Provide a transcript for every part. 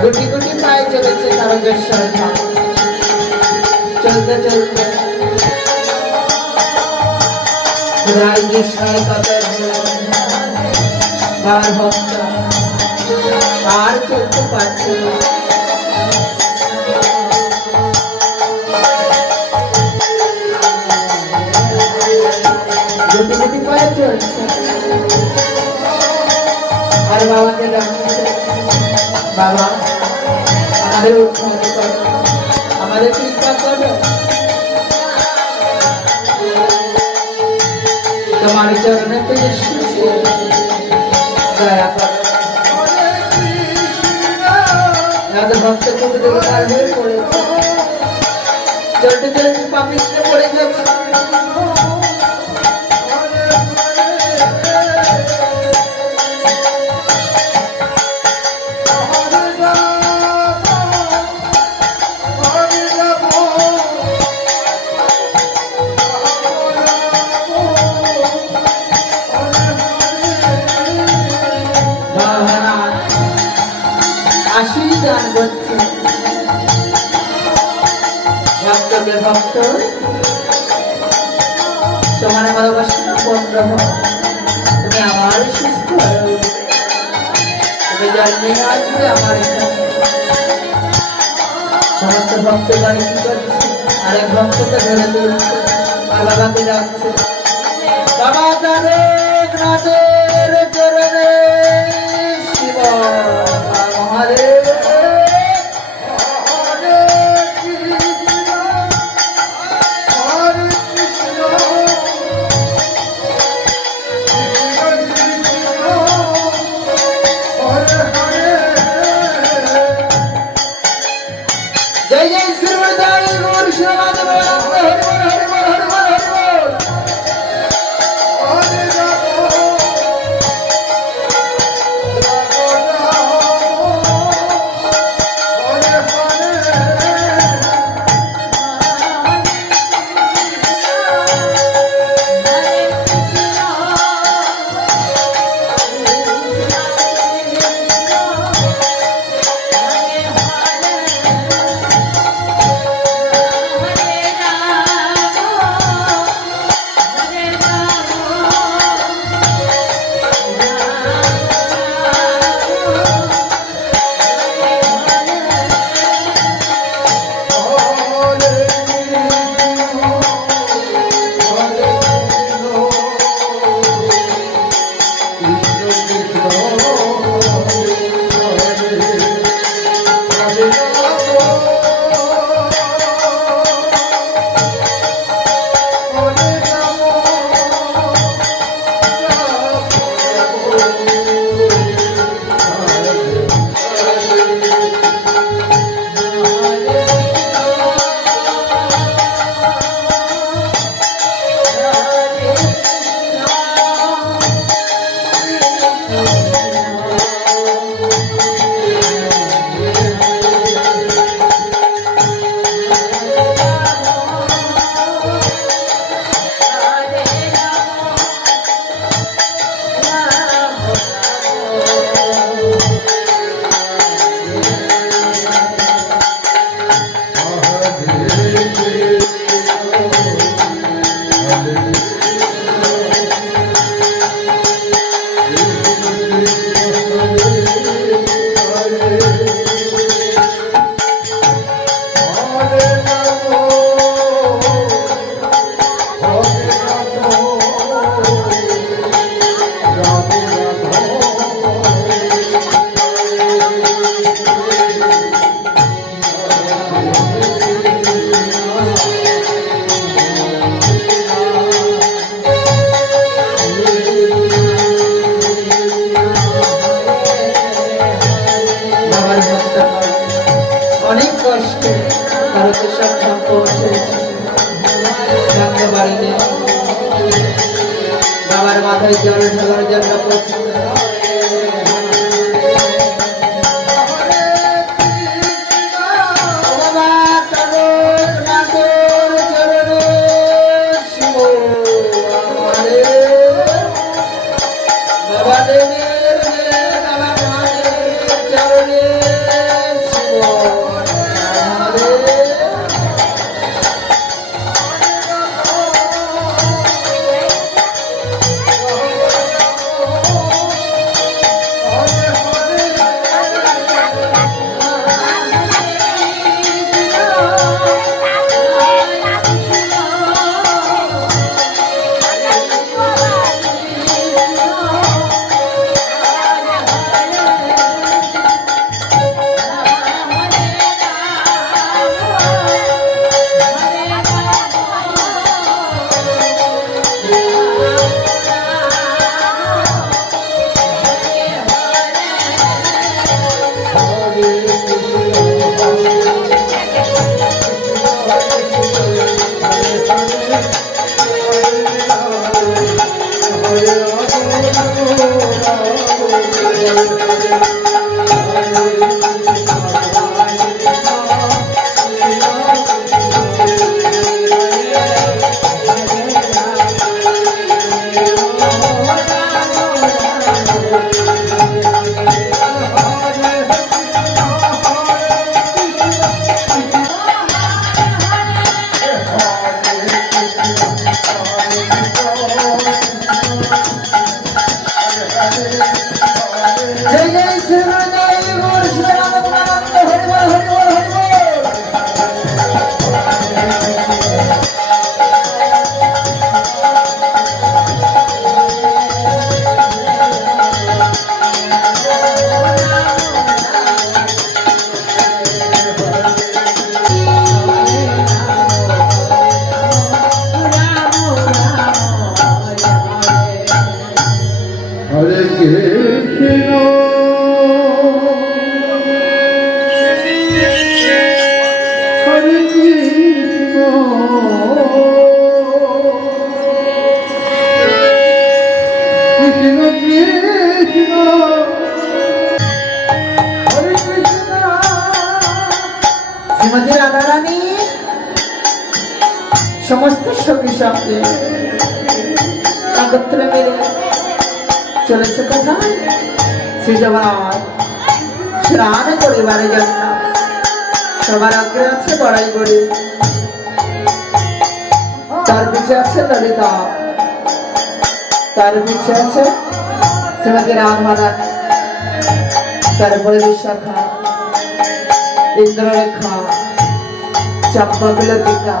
गुटी गुटी पाए चले तारकेश्वर चलते चलते राय कृष्ण बार भक्त আর চলতে পারছে না গুটি গুটি পায়ে চলছে আর বাবাকে ডাকছে বাবা আমাদের উদ্ধার করো আমাদের কৃপা করো তোমার চরণে তো এসেছি দয়া করো ভক্ত কুকুর হয়ে পড়েছে চলতে চলতে পাপিষ্ঠে পড়ে যাচ্ছে আশীর্বাদ করছে ভক্তকে ভক্ত তোমার ভালোবাসা পূর্ণ তুমি আমার সুস্থ তুমি জন্মে আসবে আমার সমস্ত ভক্ত গাড়ি কি করছে আরেক ভক্তকে ধরে তুলছে আর বাবাকে ডাকছে বাবা তারেক নাথের চরণে শিব মহাদেব जय जय श्री আমার মাথায় জল ঢালার জন্য প্রস্তুত। শ্রীমতী রাধারানী সমস্ত সঙ্গী সঙ্গে একত্রে মিলে চলেছে কোথায়? শ্রী জগন্নাথ স্নান পরিবারের জন্য। সবার আগে আছে বড়াই গড়ি, তার পিছে আছে ললিতা, তার পিছে আছে শ্রীমতী রাধারানী, তারপরে বিশাখা, ইন্দ্ররেখা, চম্পকলতিকা,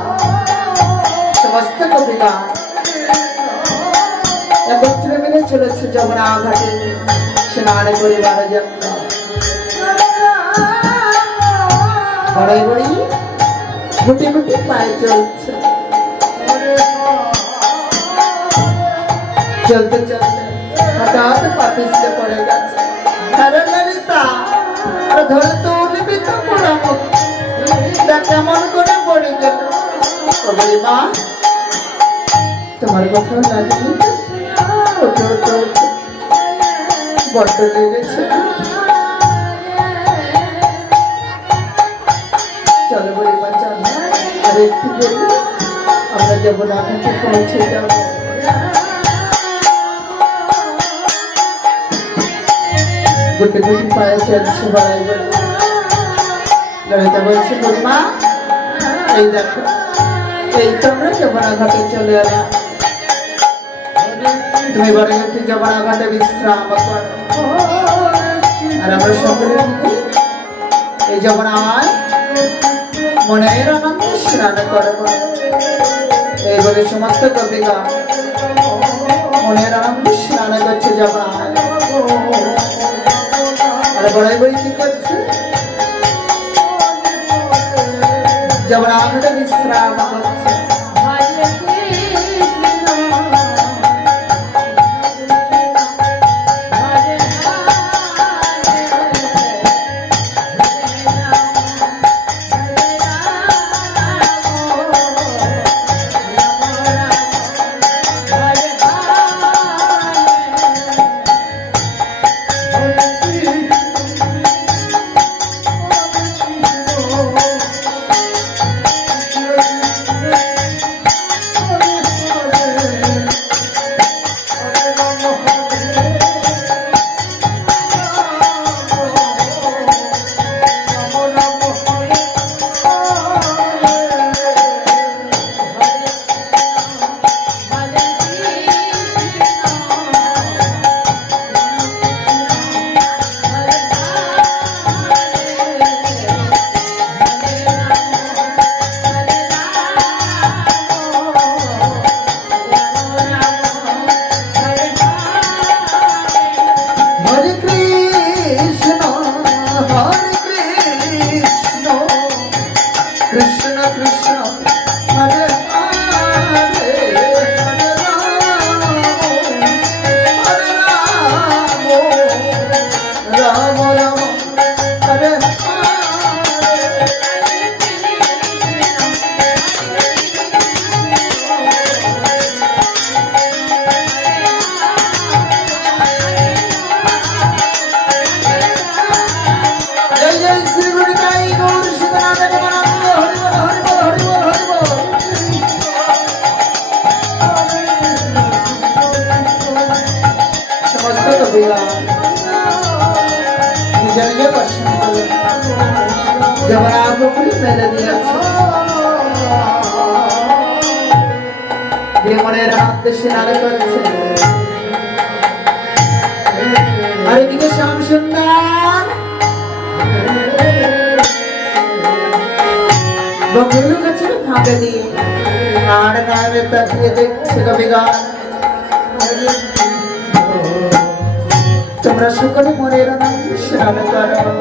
সমস্ত কবিতা একত্রে মিলে চলেছে যমুনা ঘাটে স্নান করিবার জন্য। বড়াই বড়ি গুটি গুটি পায়ে চলছে। চলতে চলতে হঠাৎ পাপিসে পড়ে গেছে। আরে ললিতা, আর ধরে তো উঠবি তো পড়াবো, কেমন করে পড়ে গেল? মা, তোমার কোথাও লাগেনি? বড্ড লেগেছে। চলো বলিবা, চলো আর একটু গেলে আমরা যাবো, না পৌঁছে যাবো। গুটি গুটি পায়ে চলছে বড়াই বড়ি। ললিতা বলছে, বলিমা এই দেখো, এই তোমরা যমুনা ঘাটে চলে এলাম, তুমি বড় একটি যমুনা ঘাটে বিশ্রাম করো, আর আমরা সকলে এই যমুনায় মনের আনন্দে স্নান করব। এই বলে সমস্ত গোপিকা মনের আনন্দে স্নান করছে যমুনায়। আর বড়াই বড়ি কি করছে? যমুনা ঘাটে বিশ্রাম করছে। গোপীরা নিজে নিজে দর্শন করে যেমন আগুপুরি মেলে দিয়েছে মনের হাতে সিনারে করছে আর এদিকে শ্যাম সুন্দর বকুল গাছের ফাঁকে দিয়ে আর নামে তাকিয়ে দেখছে কবিগান তোমরা সকলে মনের আনন্দে স্নান করো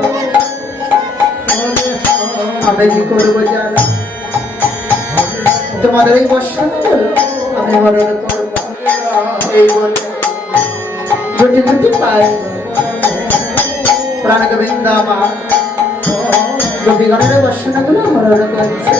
আমি কি করবো জানো তোমাদের এই বর্ষণ আমি মরণ করবো এই বলে গুটি গুটি পায় প্রাণ গোবিন্দা মা গোপীগণের বর্ষণগুলো মরণ করছে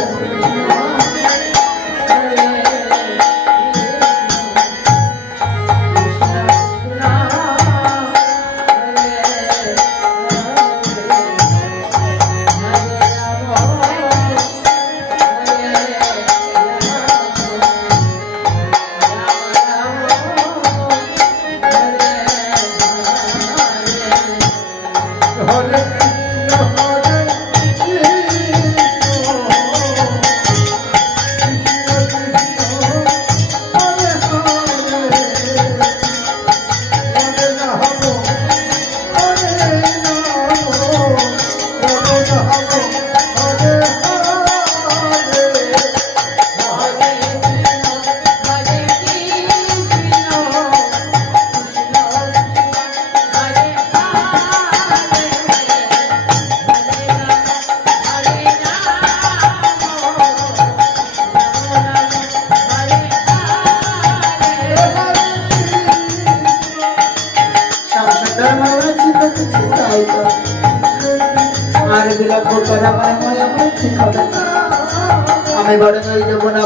আমি বড় হয়ে যাবো না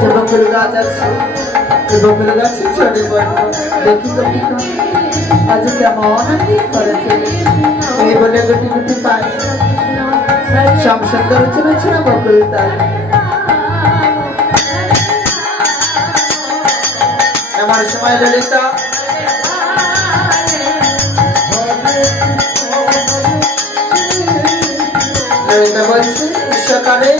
যে বকুল গাছ আছে বকুল গাছে চড়ে পড়বো দেখি তো কি আজ কেমন করেছে এই বলে গুটি গুটি পাই শ্যাম সুন্দর চলেছে না বকুল তার আমার সময় ললিতা ললিতা বলছে সকালে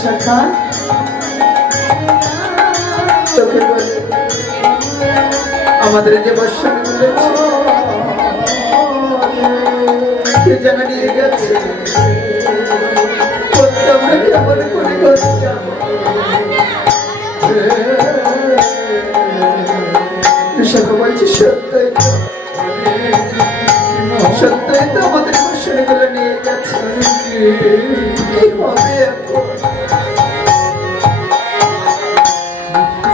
শাখা তোকে বলে আমাদের যে বর্ষণ কে যেন নিয়ে গেছে শাখা বলছি সত্যই তো আমাদের বর্ষণ গুলো নিয়ে গেছে কি হবে এখন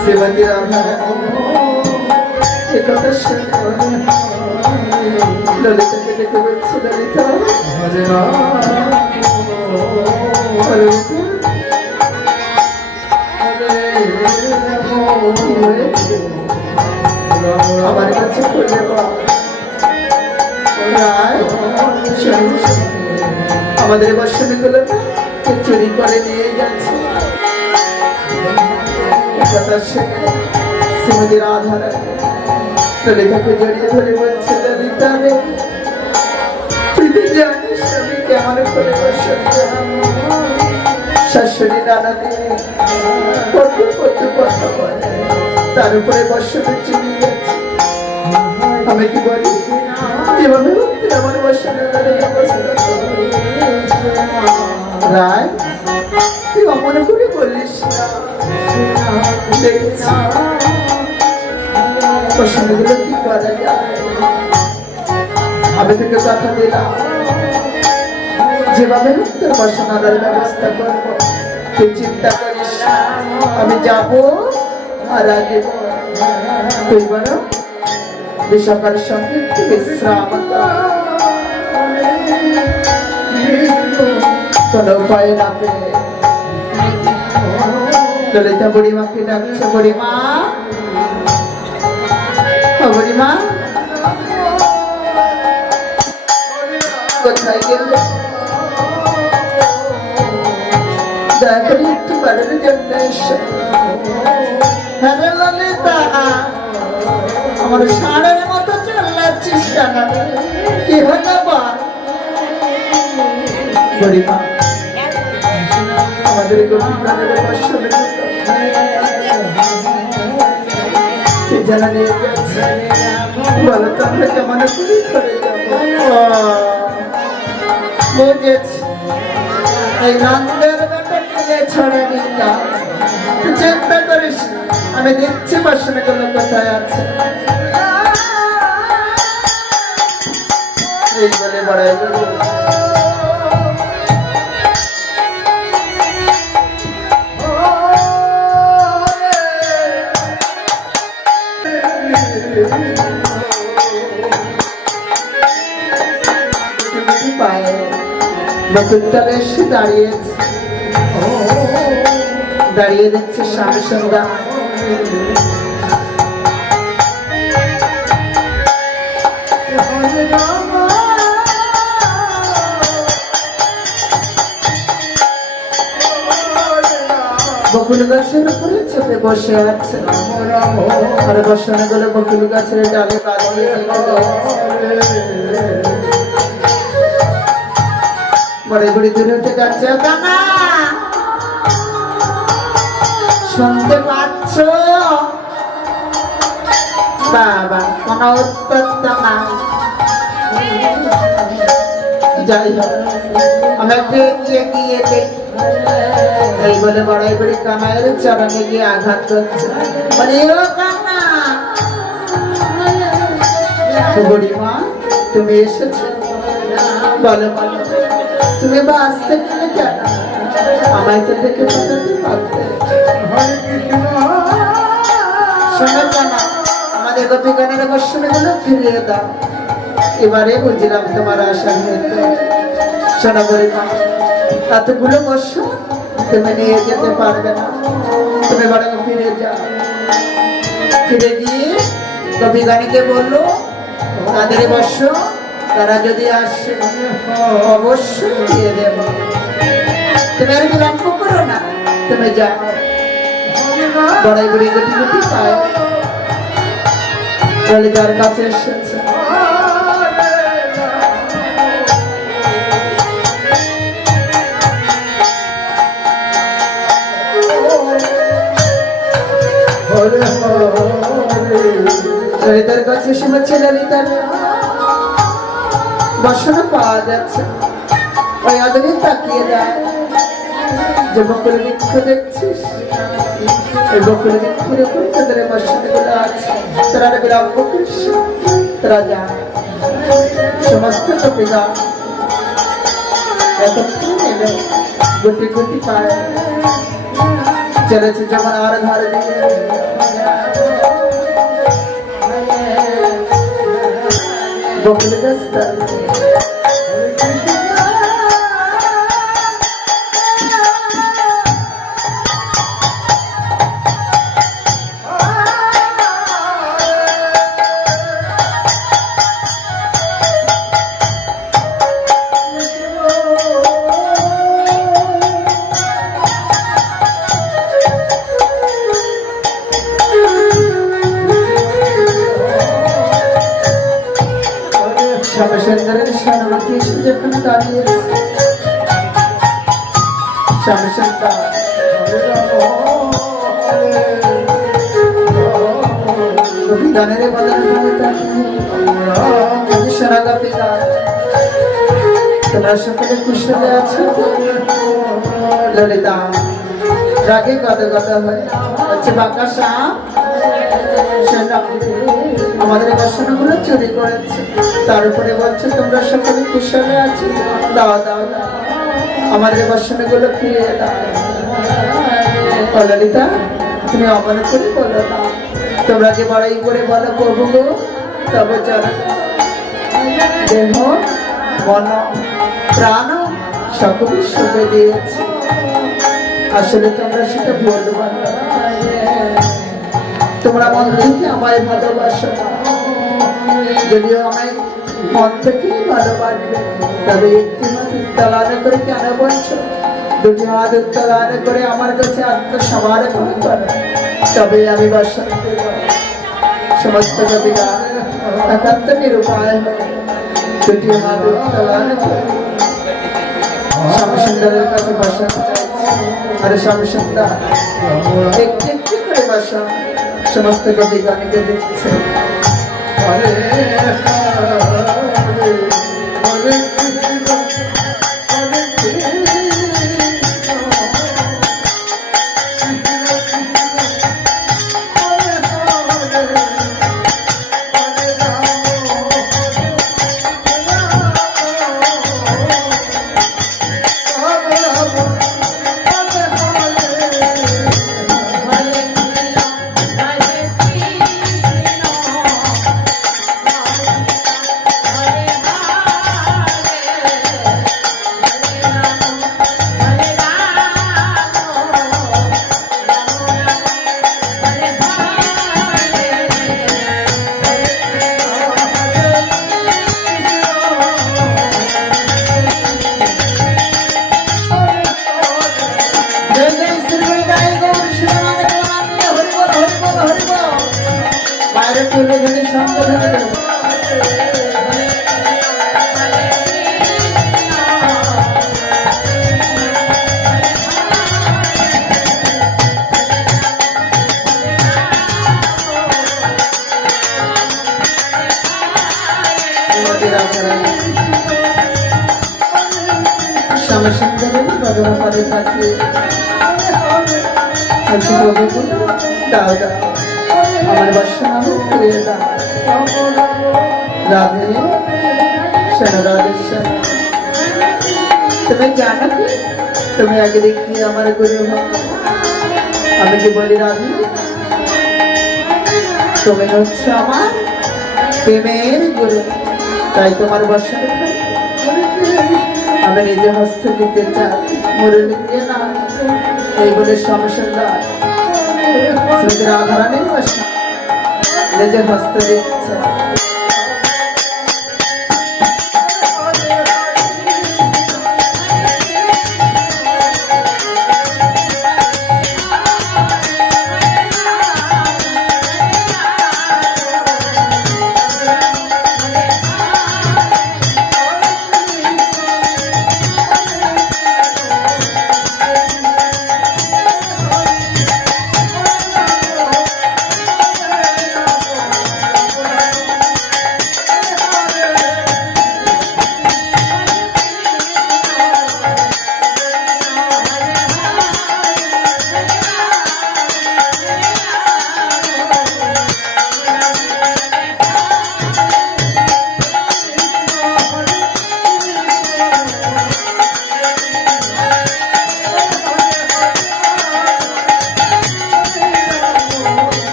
শ্রীমতী রাধা কথা ললিতাকে ডেকে বলছে ললিতা আমার কাছে আমাদের বর্ষণে গুলো চুরি করে নিয়ে যাচ্ছে শ্রীমতী রাধা ললিতাকে জড়িয়ে ধরে বলছে ললিতা রে তুই তো জানিস আমি কেমন করে শাশুড়ি নানা দিয়ে কত কত কথা বলে তার উপরে বর্ষণে চুরি গেছে আমি কি বলি যেভাবে আমার বর্ষণে রায় তুই অমনে করে বলিস না প্রশ্নগুলো কি করা যায় আমি তোকে কথা দিলাম যেভাবে তোর বর্ষণার ব্যবস্থা করবো তুই চিন্তা করিস আমি যাব আর আগে তুই বড় বিশাখার সঙ্গে একটু বিশ্রাম কোন উপায় না পেয়ে ললিতা বুড়িমাকে ডাকছে, বুড়িমা, ও বুড়িমা, কোথায় গেলে? দয়া করে একটু বাড়ির জন্য এসো। হ্যাঁ ললিতা, আমার ষাঁড়ের মতো চালাচ্ছিস কেন? কি হলো বল? বুড়িমা, আমাদের গরিবের ফসলের জানা নিয়ে যাচ্ছে, বলো তো আমরা কেমন করে যাবো? বুঝেছি, এই নন্দের বেটা কিনে ছড়ে নিতা। চিন্তা করিস, আমি দেখছি বাসনগুলো কোথায় আছে। এই বলে বড়াই গেল। বকুলতলে এসে দাঁড়িয়ে দেখছে স্বামী সন্ধ্যা। বকুল গাছের উপরে চেপে বসে আছে, আর বসানো গুলো বকুল গাছের ডালে বাঁধিয়ে বড় বুড়ি দূরে উঠে যাচ্ছে। কানা, শুনতে পাচ্ছ? বাবা, কোন উত্তর তো না। যাই হোক, আমি একটু এগিয়ে গিয়ে দেখি। এই বলে বড়াই বুড়ি কানাইয়ের চরণে গিয়ে আঘাত করছে। বলে, ও কানা, বুড়িমা তুমি এসেছো? বলো বলো, তুমি বা আসতে গেলে কেন? আমায় তো দেখে পাঠাতে পারতে। শোনো জানা, আমাদের গোপীগণের বৈষ্ণবগুলো ফিরিয়ে দাও। এবারে বুঝলাম তোমার আশা হয়েছে। শোনো বুড়িমা, এতগুলো বর্ষ তুমি নিয়ে যেতে পারবে না, তুমি বরং ফিরে যাও। ফিরে গিয়ে গোপীগণকে বললো তাদের বর্ষ তারা যদি আসে অবশ্যই দিয়ে দেব। তুমি আর বিলম্ব করো না, তুমি যাও। বড়াই বুড়ি গুটি গুটি পায় ললিতার কাছে এসেছে। ললিতার কাছে এসে বলছে, ললিতার বসানো পাওয়া যাচ্ছে। ওই আদরে তাকিয়ে দেয় যে বকুল বৃক্ষ দেখছিস, এই বকুল বৃক্ষের উপর তাদের বসানোগুলো আছে। তারা বিলম্ব করিস, তারা যা। সমস্ত গোপীগণ এতক্ষণ এলো, গুটি গুটি পায় চলেছে যখন আর ধার দিয়ে। বকুল গাছটা শ্যামসুন্দরের সারবতী এসে যখন দাঁড়িয়েছে, শ্যামসুন্দর গানের বদল সোনাগা পিতা, তোমরা সকলে কুশলে আছো? ললিতা রাগে গদ গদ হয়ে হচ্ছে, বাকাশা আমাদের বাসনগুলো চুরি করেছে, তার উপরে বলছে তোমরা সকলে কুশলে আছো? দাও দাও দাও, আমাদের বাসনগুলো ফিরিয়ে দাও। ললিতা তুমি অমন করে বলো না, তোমরা যে বড়াই করে বলো প্রভু গো, তবে চরণ দেহ মন প্রাণ সকলে সুখে দিয়েছে, আসলে তোমরা সেটা বলতে পারবে না। তোমরা মন থেকে আমায় ভালোবাসো না, যদিও আমায় মন থেকেই ভালোবাসবে, তবে একটি মাস উত্তোলন করে কেন বলছো? দুটি হাত উত্তোলন করে আমার কাছে আত্মসমর্পণ করো, তবে আমি বসন্ত সমস্ত কবিতা একান্ত নিরুপায় হয়ে দুটি হাত উত্তোলন করে শ্যামসুন্দরের কাছে বসন্ত চাইছি। আরে শ্যামসুন্দর একটি একটি করে বসা সমস্ত কবিগণকে দিচ্ছে। শ্যামসুন্দরের বদন পরে থাকে দাও দাও আমার বাসা ফিরিয়ে দাও। রাধে শোনো রাধে শোনো, তুমি জানো কি তুমি আগে দেখি আমার গুরু হও। আমি কি বলি রাধে, তুমি হচ্ছে আমার প্রেমের গুরু, তাই তোমার বাসা আমি নিজে হস্তে দিতে চাই। মুরলি দিয়ে না এইগুলো সমস্যা রাধারানীর বাসা নিজে হস্তে দিচ্ছে।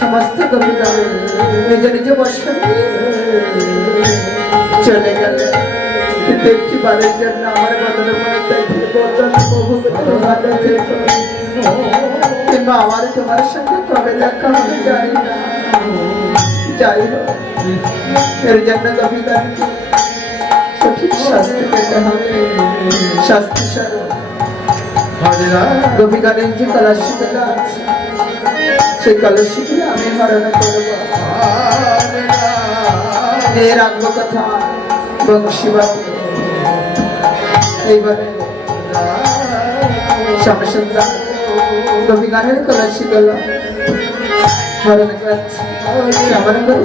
সমস্ত কবিতা নিজ নিজ বর্ষে চলে গেল, কিন্তু একটি বারের জন্য আমার বদলে কিংবা আমার তোমার সঙ্গে কবে দেখা হবে জানি না। যাই হোক, এর জন্য কবিতা সঠিক শাস্তি পেতে হবে। শাস্তি স্বরূপ গোপীগণের যে কলসিগুলো আছে সেই কলসিগুলো আমি হরণ করব, এর আত্মকথা বংশীবাদ। এইবারে শ্যামসুন্দর গোপীগণের কলসিগুলো হরণ করছে, হরণ করে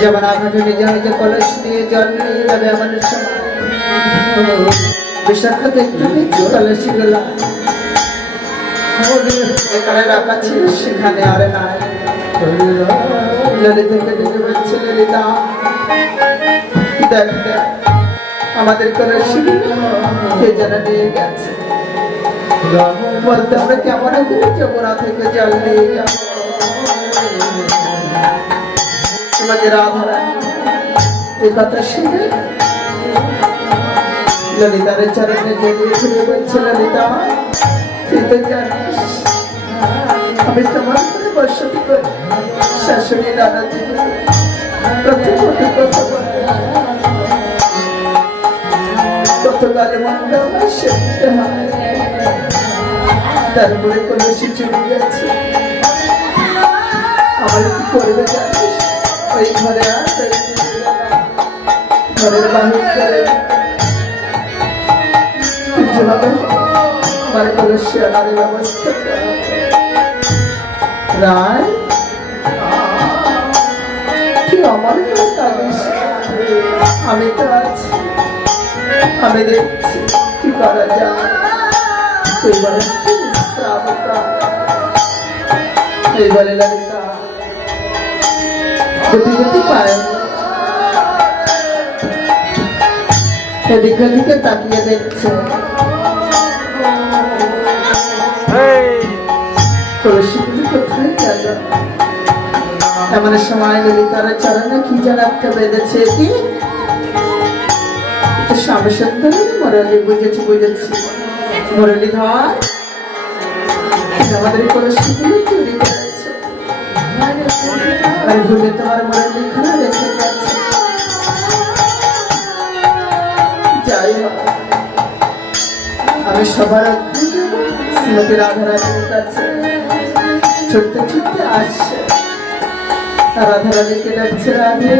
যেমন আঘাটে নিজে নিজে কলস দিয়ে জল নিয়ে যাবে এমন সময় বিশাখা দেখতে দেখতে কলসি গুলা এখানে রাখা ছিল সেখানে আর নাই। ললিতাকে দেখে বলছে, ললিতা দেখ দেখ আমাদের কলসি কে যেন নিয়ে গেছে। বলতে আমরা কেমন করে যমুনা থেকে জল নিয়ে যাবো। তোমাদের রাধারানী এই কথা শুনে ললিতার চরণে জড়িয়ে ধরে বলছে, ললিতা তুই তো জানিস আমি তোমার করে বসতি করি শাশুড়ি দাদা দিদি প্রথম কথা বলে কত গালে মন্দ আমার শুনতে হয়। তারপরে কলসি চলে গেছে। আমার কি করবে জানিস, ওই ঘরে আসে ঘরের বাহির করে যেভাবে আমার কলসি আনার ব্যবস্থা রায় কি আমার কাগজ আমি তো আছি, আমি দেখছি কি করা যায়। এইবারে ললিতা গতি গতি পায় এদিক ওদিকে তাকিয়ে দেখছে কলসিগুলি কোথায় গেল। এমন সময় ললিতার চরণে কি যেন একটা বেঁধেছে। কি স্বামী সুন্দরী মুরলী, বুঝেছি বুঝেছি মুরলীধর আমাদের কলসিগুলো চুরি করেছে আর ভুলে তোমার মুরলী খানা রেখে গেছে। যাই হোক আমি সবার শ্রীমতী রাধারানীর কাছে ছুটতে ছুটতে আসছে। রাধারানীকে ডাকছে, রাধে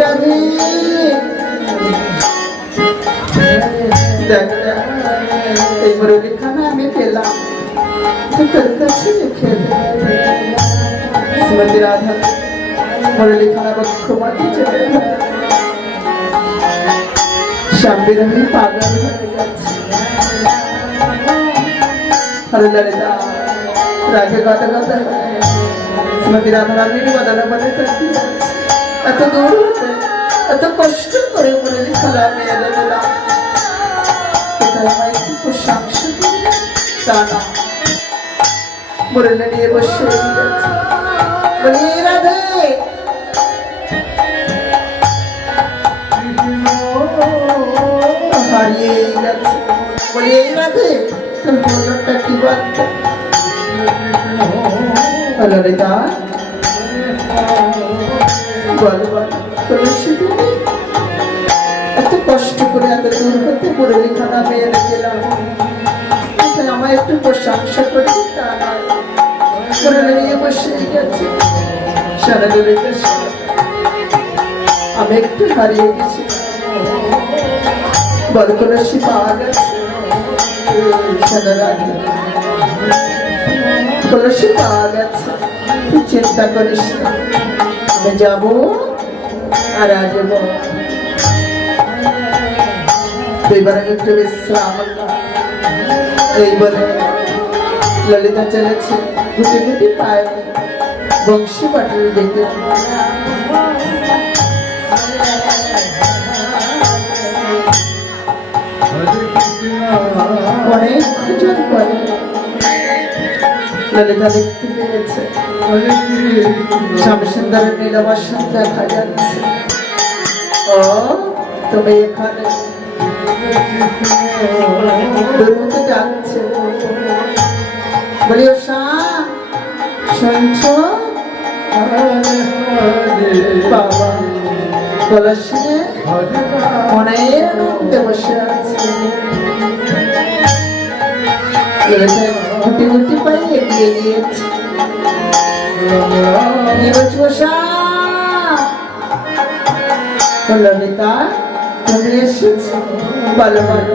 রাধে দেখ এই মুরলীখানা আমি পেলাম তোর কাছে রেখে শ্রীমতী রাধা মুরলীখানা বক্ষ মাটি চলে স্বামী পাগল হয়ে গেছে। আরে ললিতা রাগে কথা কথা শ্রীমতী রাধারানীর বদলে বলে এত দূর হতে এত কষ্ট করে মুরলী খেলা আমি এনে দিলাম, আমায় একটু প্রশংসা করি তা না। মুরলী নিয়ে বসে বলি রাধে হারিয়ে গেছে। বলি এই রাধে তোর বলটা কি বার্তা। ললিতা বল বল কলসি এত কষ্ট করে এত দূর হতে মুরলীখানা আমি এনে দিলাম, আমায় একটু প্রশংসা করি তা নয়। মুরলী নিয়ে বসে গেছে সারা ললিতা আমি একটু হারিয়ে গেছি। বল কলসি পাওয়া গেছে সারা রাধে কলসি পাওয়া গেছে, তুই চিন্তা করিস না আমি যাবো আর আসবো। এবারে একটু বিশ্রাম এই বলে ললিতা চলেছে গুটি গুটি পায়ে বংশী পাটির দিকে। অনেক খুঁজন পরে ললিতা দেখতে পেয়েছে স্বামী সুন্দরের নীলবর্ষণ দেখা যাচ্ছে। ও তুমি এখানে দুর্মুখে যাচ্ছে। বলি ও শুনছ বাবা কলসি অনেক আনন্দে বসে আছে। গুটি গুটি পাই এগিয়ে গিয়েছে। ললিতা তুমি এসেছো, বলো বলো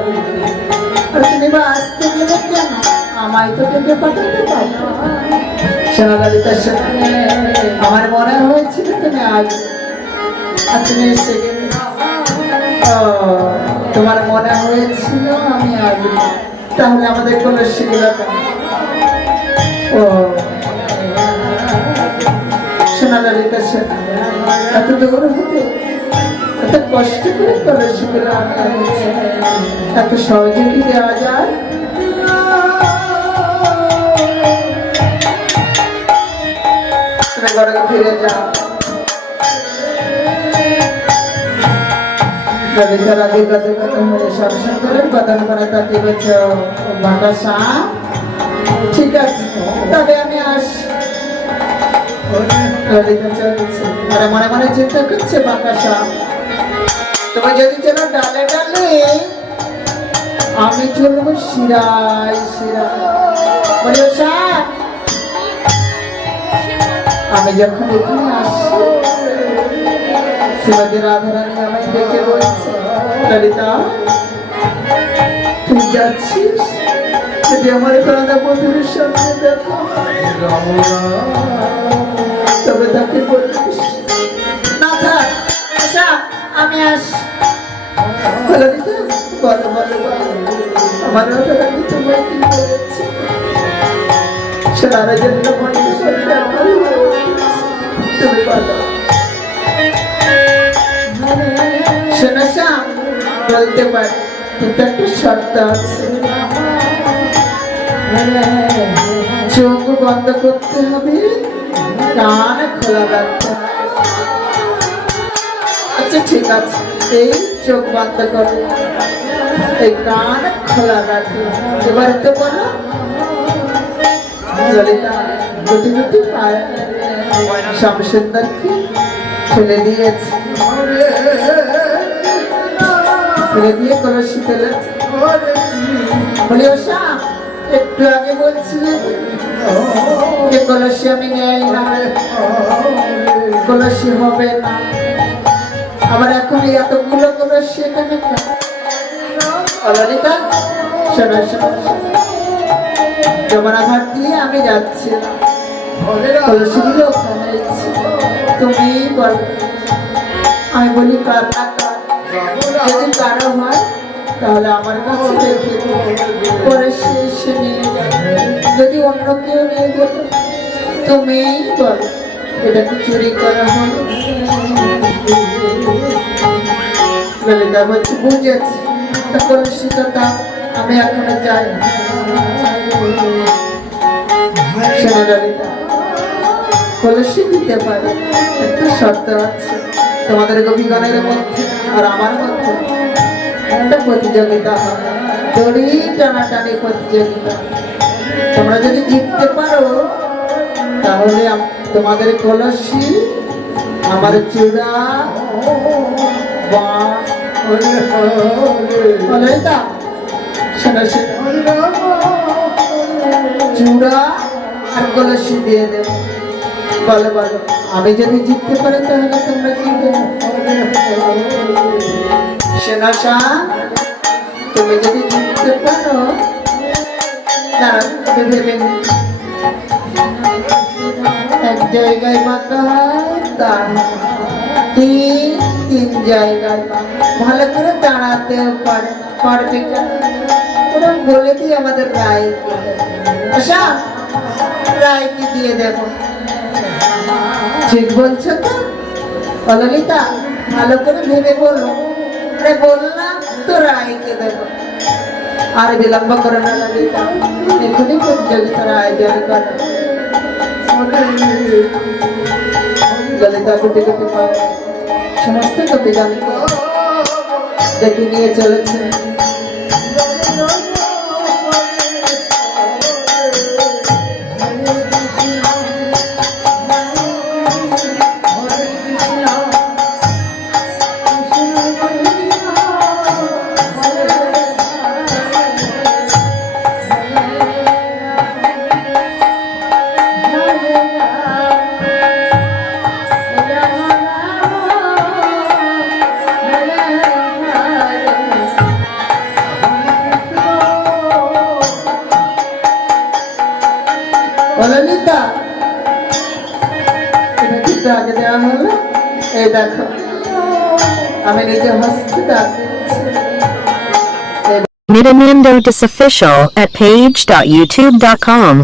তুমি বা আসতে গেলে কেন? আমায় তো ডেকে পাঠাতে পারো। শোনো ললিতা, শোনো, আমার মনে হয়েছিল তুমি আজ তুমি এসে গেলে। তোমার মনে হয়েছিল আমি আজ, তাহলে আমাদের কোনো শিলতা। ও শোনো ললিতা, শোনো, এত দূর হতে এত কষ্ট করে কলসিগুলো আনতে হচ্ছে, এত সহজে কি দেওয়া যায়? তুমি ঘরে ফিরে যাও। ললিতার আগে কাঁদে কাঁদে হয়ে সব সুন্দরের বদন করে তাকে বলছ বাতাসা, ঠিক আছে তবে আমি আসি। ললিতা চলছে, আরে মনে মনে চিন্তা করছে বাতাসা, তুমি যদি চলো ডালে ডালে, আমি চলবো শিরায় শিরায়। বলে আমি যখন এখানে আসি, শ্রীমতী রাধারানী আমায় দেখে বলছে, ললিতা তুই যাচ্ছিস, যদি আমার প্রাণা বন্ধুর সামনে দেখো, তবে তাকে বলিস না থাক, আমি আসি। ললিতা বলো বলো বলো, আমার রাধারানী তোমায় কি বলেছে? সারা জন্য তুমি বলো। শোনো শ্যাম, বলতে পারি কিন্তু একটা শর্ত আছে, চোখ বন্ধ করতে হবে, কান খোলা রাখতে হবে। আচ্ছা ঠিক আছে, এই চোখ বন্ধ করো, এই কান খোলা রাখো, এবার তো বলো। ললিতা গুটি গুটি পায় শ্যামসুন্দরকে ফেলে দিয়েছে, ফেলে দিয়ে কলসি ফেলেছে। বলি ও শ্যাম, একটু আগে বলছিলে যে কলসি আমি নেই না, কলসি হবে না, আবার এখন এতগুলো কলসি এখানে। ললিতা শোনো শোনো, যমুনাঘাট দিয়ে আমি যাচ্ছি, কলসিগুলো ওখানে, তুমি বল। আমি বলি কার না কার, যদি কারো হয় তাহলে আমার কাছে রেখে পরে সে নিয়ে যাবে, যদি অন্য কেউ নিয়ে গেল তুমি বল, এটা কি চুরি করা হলো? ললিতা বলছি বুঝেছি, তা কলসি তো তা আমি এখনো যাই। শোনো ললিতা, কলসি দিতে পারে, একটা শর্ত আছে, তোমাদের গোপীগণের মধ্যে আর আমার মধ্যে একটা প্রতিযোগিতা হয়, দড়ি টানাটানি প্রতিযোগিতা। তোমরা যদি জিততে পারো তাহলে তোমাদের কলসি আমার চূড়া ললিতা শোনো শোনো, চূড়া আর কলসি দিয়ে দেব। বলো বলো, আমি যদি জিততে পারি তাহলে তোমরা কি দেবে? সেনাশা, তুমি যদি জিততে পারো, ভেবে এক জায়গায় মাথা হয়, তিন জায়গায় ভালো করে দাঁড়াতেও পারবে কেন? ওরা বলে দিই আমাদের রায়, আশা রায়কে দিয়ে দেব। ঠিক বলছো তো ললিতা? ভালো করে ভেবে বলো। বললাম তো রায়কে দেব, আর বিলম্ব করে না ললিতা, এখনই প্রতিযোগিতার আয়োজন করো। ললিতা গুটি গুটি পায় সমস্ত গোপীগণকে দেখে নিয়ে চলেছে। দেখো আমি নিজে হস্তে ডাকি Nintendo Official at page.youtube.com